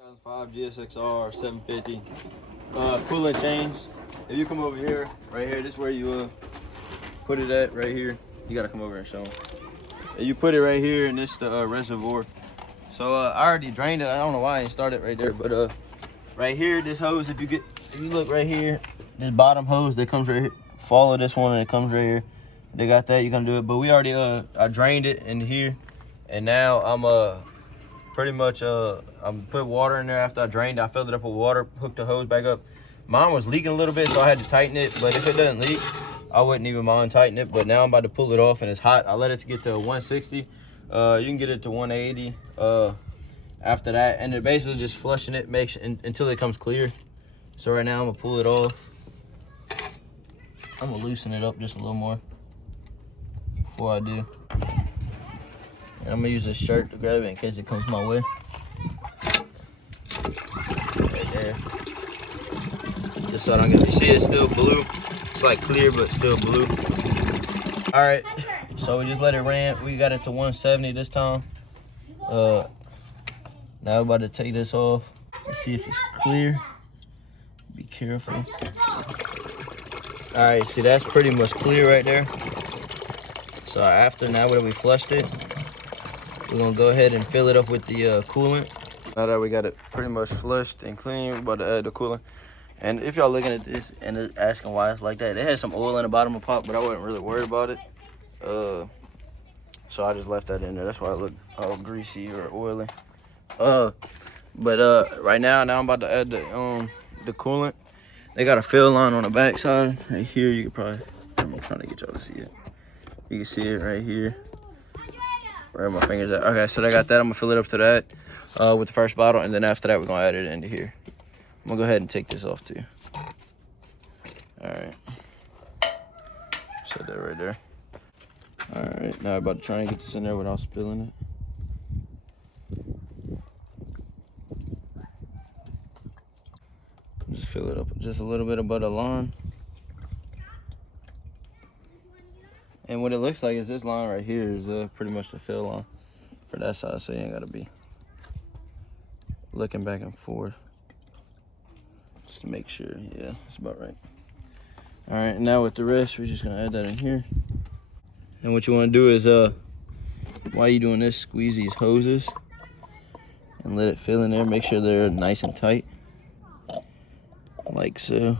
2005 GSXR 750 coolant change. If you come over here, right here, this is where you put it at, right here. You gotta come over and show them. And you put it right here, and this the reservoir. So I already drained it. I don't know why I didn't start it right there, but right here, this hose. If you look right here, this bottom hose that comes right here. Follow this one, and it comes right here. They got that. You can do it, but we already I drained it in here, and now I'm pretty much I'm put water in there after I drained it. I filled it up with water, hooked the hose back up. Mine was leaking a little bit, so I had to tighten it. But if it doesn't leak, I wouldn't even mind tightening it. But now I'm about to pull it off, and it's hot. I let it get to 160. You can get it to 180 after that, and it basically just flushing it until it comes clear. So right now I'm gonna pull it off. I'm gonna loosen it up just a little more before I do. And I'm gonna use this shirt to grab it in case it comes my way. Right there. Just so I don't get, you see it's still blue. It's like clear, but still blue. All right, so we just let it ramp. We got it to 170 this time. Now we're about to take this off. Let's see if it's clear. Be careful. All right, see that's pretty much clear right there. So now that we flushed it, we're gonna go ahead and fill it up with the coolant. Now that we got it pretty much flushed and clean, we're about to add the coolant. And if y'all looking at this and asking why it's like that, it had some oil in the bottom of the pot, but I wasn't really worried about it. So I just left that in there. That's why it looked all greasy or oily. Right now I'm about to add the coolant. They got a fill line on the back side. Right here, you can probably, I'm trying to get y'all to see it. You can see it right here. Where my fingers at. Okay, so I got that. I'm gonna fill it up to that with the first bottle, and then after that, we're gonna add it into here. I'm gonna go ahead and take this off too. All right. Set that right there. All right, now I'm about to try and get this in there without spilling it. Just fill it up just a little bit above the line. And what it looks like is this line right here is pretty much the fill line for that side, so you ain't gotta be looking back and forth. Just to make sure, yeah, that's about right. All right, now with the rest, we're just gonna add that in here. And what you wanna do is, while you're doing this, squeeze these hoses and let it fill in there. Make sure they're nice and tight, like so.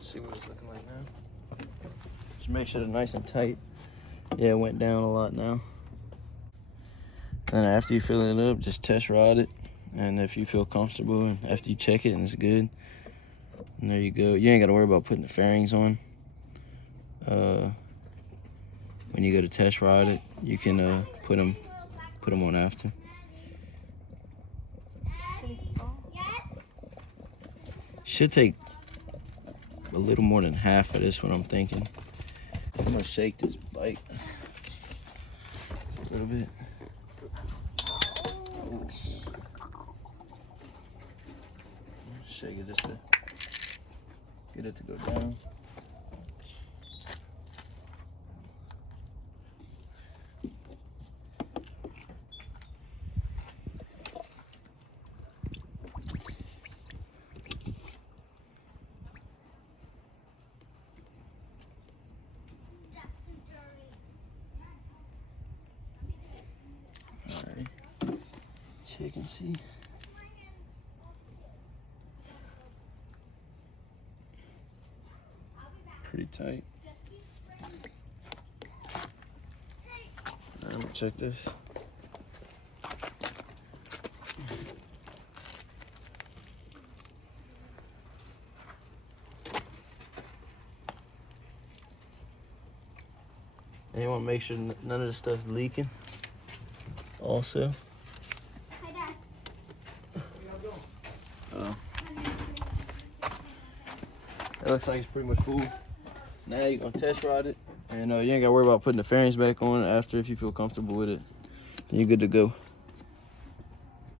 See what it's looking like now. Just make sure they're nice and tight. Yeah, it went down a lot now. And after you fill it up, just test ride it. And if you feel comfortable, and after you check it and it's good, and there you go. You ain't got to worry about putting the fairings on. When you go to test ride it, you can put them on after. Should take a little more than half of this one, I'm thinking. I'm gonna shake this bike just a little bit. Oops. Shake it just to get it to go down. Check and see. Pretty tight. Let me check this. And you want to make sure none of the stuff's leaking also. It looks like it's pretty much full. Now you're gonna test ride it, and you ain't gotta worry about putting the fairings back on after if you feel comfortable with it. Then you're good to go.